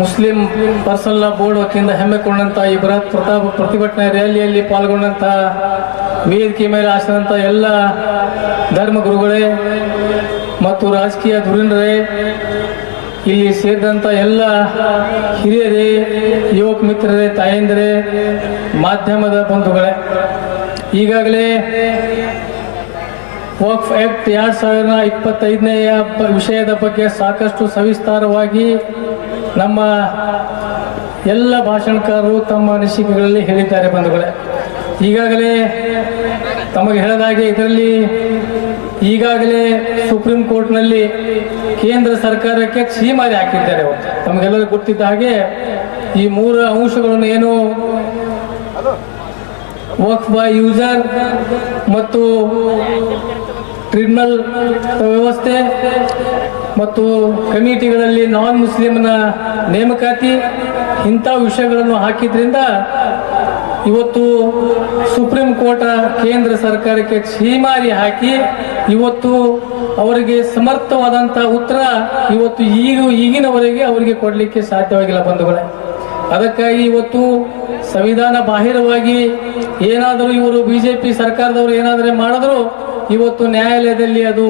Muslim personal board ವತಿಯಿಂದ ಹಮ್ಮಿಕೊಂಡಂತ ಈ ಬೃಹತ್ ಪ್ರತಿಭಟನಾ ರ್ಯಾಲಿಯಲ್ಲಿ ಪಾಲ್ಗೊಂಡಂತ ವೇದಿಕೆ ಮೇಲೆ ಆಸಿದಂತ ಎಲ್ಲ ಧರ್ಮಗುರುಗಳೇ ಮತ್ತು ರಾಜಕೀಯ ಧುರೀಣರೇ, ಇಲ್ಲಿ ಸೇರಿದಂಥ ಎಲ್ಲ ಹಿರಿಯರೇ, ಯುವಕ ಮಿತ್ರರೇ, ತಾಯಂದಿರೇ, ಮಾಧ್ಯಮದ ಬಂಧುಗಳೇ, ಈಗಾಗಲೇ ವಕ್ಫ್ ಆಕ್ಟ್ 2025ನೇ ವಿಷಯದ ಬಗ್ಗೆ ಸಾಕಷ್ಟು ಸವಿಸ್ತಾರವಾಗಿ ನಮ್ಮ ಎಲ್ಲ ಭಾಷಣಕಾರರು ತಮ್ಮ ಅನಿಸಿಕೆಗಳಲ್ಲಿ ಹೇಳಿದ್ದಾರೆ ಬಂಧುಗಳೇ. ಈಗಾಗಲೇ ತಮಗೆ ಹೇಳಿದಾಗೆ ಇದರಲ್ಲಿ ಈಗಾಗಲೇ ಸುಪ್ರೀಂ ಕೋರ್ಟ್ನಲ್ಲಿ ಕೇಂದ್ರ ಸರ್ಕಾರಕ್ಕೆ ಛೀಮಾರಿ ಹಾಕಿದ್ದಾರೆ. ತಮಗೆಲ್ಲರಿಗೂ ಗೊತ್ತಿದ್ದ ಹಾಗೆ ಈ 3 ಅಂಶಗಳನ್ನು ಏನು ವಕ್ಫ್ ಬೈ ಯೂಸರ್ ಮತ್ತು ಟ್ರಿಬ್ಯುನಲ್ ವ್ಯವಸ್ಥೆ ಮತ್ತು ಕಮಿಟಿಗಳಲ್ಲಿ ನಾನ್ ಮುಸ್ಲಿಮ್ನ ನೇಮಕಾತಿ ಇಂಥ ವಿಷಯಗಳನ್ನು ಹಾಕಿದ್ರಿಂದ ಇವತ್ತು ಸುಪ್ರೀಂ ಕೋರ್ಟ್ ಕೇಂದ್ರ ಸರ್ಕಾರಕ್ಕೆ ಛೀಮಾರಿ ಹಾಕಿ ಇವತ್ತು ಅವರಿಗೆ ಸಮರ್ಥವಾದಂಥ ಉತ್ತರ ಇವತ್ತು ಈಗಿನವರೆಗೆ ಅವರಿಗೆ ಕೊಡಲಿಕ್ಕೆ ಸಾಧ್ಯವಾಗಿಲ್ಲ ಬಂಧುಗಳೇ. ಅದಕ್ಕಾಗಿ ಇವತ್ತು ಸಂವಿಧಾನ ಬಾಹಿರವಾಗಿ ಏನಾದರೂ ಇವರು ಬಿಜೆಪಿ ಸರ್ಕಾರದವರು ಏನಾದರೂ ಮಾಡಿದ್ರು ಇವತ್ತು ನ್ಯಾಯಾಲಯದಲ್ಲಿ ಅದು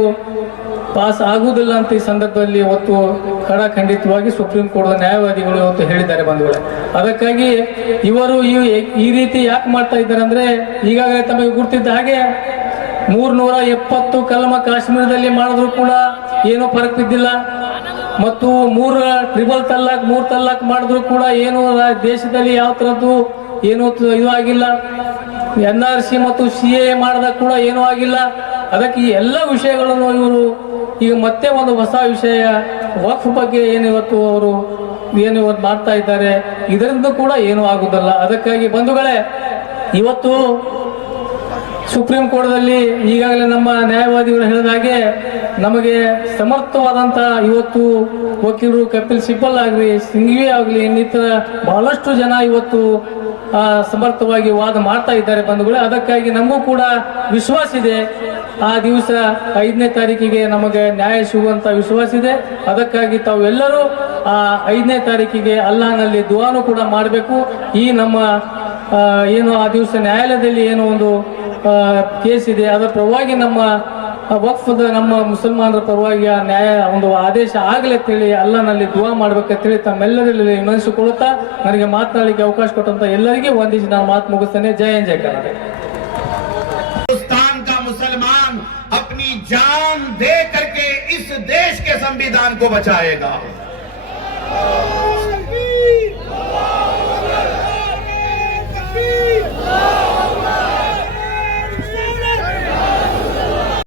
ಪಾಸ್ ಆಗುವುದಿಲ್ಲ ಅಂತ ಈ ಸಂದರ್ಭದಲ್ಲಿ ಇವತ್ತು ಖಂಡಿತವಾಗಿ ಸುಪ್ರೀಂ ಕೋರ್ಟ್ ನ್ಯಾಯವಾದಿಗಳು ಇವತ್ತು ಹೇಳಿದ್ದಾರೆ ಬಂಧುಗಳೇ. ಅದಕ್ಕಾಗಿ ಇವರು ಈ ರೀತಿ ಯಾಕೆ ಮಾಡ್ತಾ ಇದ್ದಾರೆ ಅಂದ್ರೆ, ಈಗಾಗಲೇ ತಮಗೆ ಗುರ್ತಿದ್ದ ಹಾಗೆ 370 ಕಲಮ ಕಾಶ್ಮೀರದಲ್ಲಿ ಮಾಡಿದ್ರು ಕೂಡ ಏನೂ ಫರಕ್ ಬಿದ್ದಿಲ್ಲ, ಮತ್ತು 3 ಟ್ರಿಬಲ್ ತಲಾಕ್ 3 ತಲಾಕ್ ಮಾಡಿದ್ರು ಕೂಡ ಏನು ದೇಶದಲ್ಲಿ ಯಾವ ತರದ್ದು ಏನು ಇದು ಆಗಿಲ್ಲ. NRC ಮತ್ತು CAA ಮಾಡಿದಾಗ ಕೂಡ ಏನೂ ಆಗಿಲ್ಲ. ಅದಕ್ಕೆ ಈ ಎಲ್ಲ ವಿಷಯಗಳನ್ನು ಇವರು ಈಗ ಮತ್ತೆ ಒಂದು ಹೊಸ ವಿಷಯ ವಕ್ಫ್ ಬಗ್ಗೆ ಏನಿವತ್ತು ಅವರು ಇವತ್ತು ಮಾಡ್ತಾ ಇದ್ದಾರೆ, ಇದರಿಂದ ಕೂಡ ಏನೂ ಆಗುವುದಿಲ್ಲ. ಅದಕ್ಕಾಗಿ ಬಂಧುಗಳೇ, ಇವತ್ತು ಸುಪ್ರೀಂ ಕೋರ್ಟ್ದಲ್ಲಿ ಈಗಾಗಲೇ ನಮ್ಮ ನ್ಯಾಯವಾದಿಗಳು ಹೇಳಿದ ಹಾಗೆ ನಮಗೆ ಸಮರ್ಥವಾದಂಥ ಇವತ್ತು ವಕೀಲರು ಕಪಿಲ್ ಸಿಬ್ಬಲ್ ಆಗಲಿ, ಸಿಂಘವಿ ಆಗಲಿ, ಇನ್ನಿತರ ಬಹಳಷ್ಟು ಜನ ಇವತ್ತು ಸಮರ್ಥವಾಗಿ ವಾದ ಮಾಡ್ತಾ ಇದ್ದಾರೆ ಬಂಧುಗಳೇ. ಅದಕ್ಕಾಗಿ ನಮಗೂ ಕೂಡ ವಿಶ್ವಾಸ ಇದೆ, ಆ ದಿವಸ 5ನೇ ತಾರೀಕಿಗೆ ನಮಗೆ ನ್ಯಾಯ ಸಿಗುವಂತ ವಿಶ್ವಾಸ ಇದೆ. ಅದಕ್ಕಾಗಿ ತಾವು ಎಲ್ಲರೂ ಆ 5ನೇ ತಾರೀಕಿಗೆ ಅಲ್ಲಾಹನಲ್ಲಿ ದುಆನು ಕೂಡ ಮಾಡಬೇಕು. ಈ ನಮ್ಮ ಏನು ಆ ದಿವಸ ನ್ಯಾಯಾಲಯದಲ್ಲಿ ಏನೋ ಒಂದು ಕೇಸ್ ಇದೆ, ಅದರ ಪರವಾಗಿ ನಮ್ಮ ವಕ್ಫದ ನಮ್ಮ ಮುಸಲ್ಮಾನರ ಪರವಾಗಿ ಆ ನ್ಯಾಯ ಒಂದು ಆದೇಶ ಆಗಲಿ ಅಂತೇಳಿ ಅಲ್ಲಾಹನಲ್ಲಿ ದುಆ ಮಾಡ್ಬೇಕಂತೇಳಿ ತಮ್ಮೆಲ್ಲರಲ್ಲಿ ವಿನಂತಿಸಿಕೊಳ್ಳುತ್ತಾ ನನಗೆ ಮಾತನಾಡಲಿಕ್ಕೆ ಅವಕಾಶ ಕೊಟ್ಟಂತ ಎಲ್ಲರಿಗೂ ವಂದಿಸಿ ನಾನು ಮಾತು ಮುಗಿಸ್ತೇನೆ. ಜೈ ಹಿಂದ್, ಜೈ ಕರ್ನಾಟಕ. हिंदुस्तान का मुसलमान अपनी जान दे करके इस देश के संविधान को बचाएगा।